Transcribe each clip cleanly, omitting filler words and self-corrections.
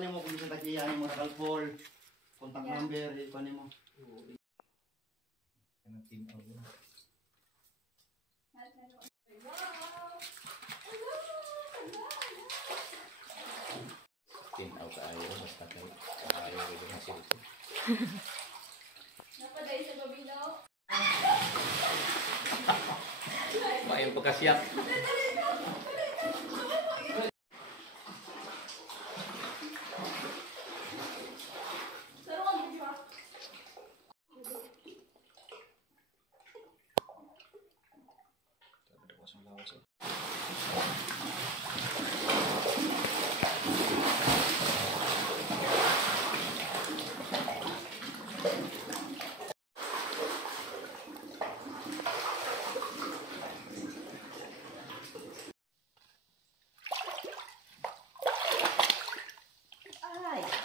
ikuan mo kung sa tagiyan mo call, contact number, ikuan mo. Kana team out. Team out tayo basta kay ayo ito na sila. Napaday sa babilaw. Maayong pagkasyak.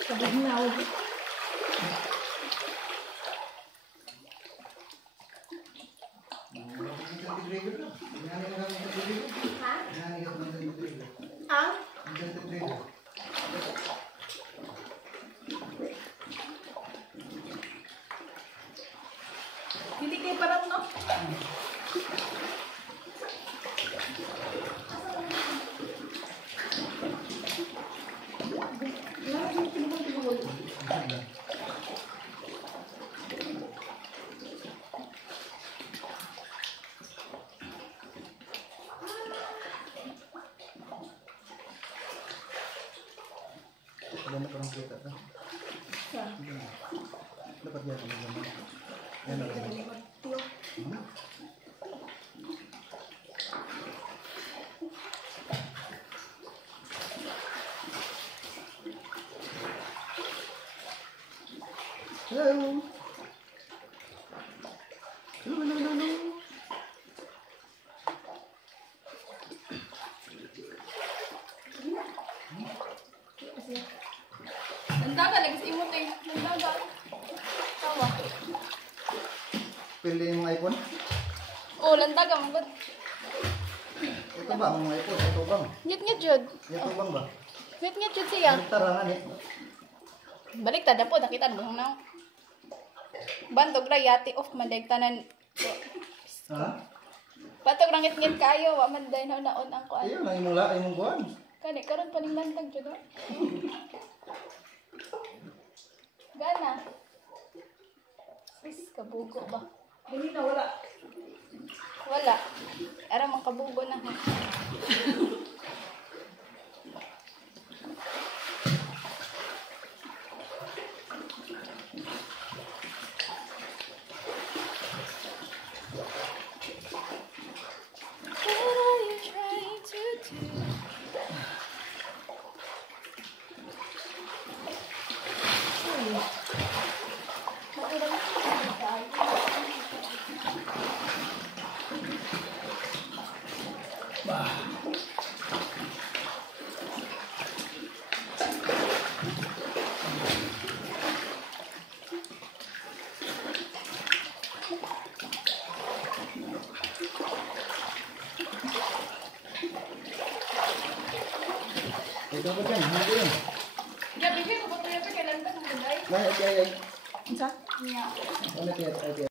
Kabagnaw. Hindi kayo parang no? Ano parang kita ta? Dapat yan ang mga. Yan ang mga. Hello. Hello. Landaga, nag-imot eh. Landaga. Tawa. Pili yung iPhone? Oh, landaga, magod. Ito ba ang iPhone? Ito bang? Ngit-ngit jud. Ito bang ba? Ngit-ngit jud siya. Tarangan eh. Baliktad na po, nakita mo na. Bantog ra yati off manday tanan. Ha? Patog ra ngit-ngit kayo, wa man day naon ang kuan. Ayun lang imong buwan. Kani karon pa ning lantag jud. Gana. Is kabugo ba? Hindi na wala. Wala. Ara man kabugo na. Ito ba yan? Hindi yan. Gabi ko ba kaya kailan ba ng buday? Ay. Sa? Niya. Ano kaya?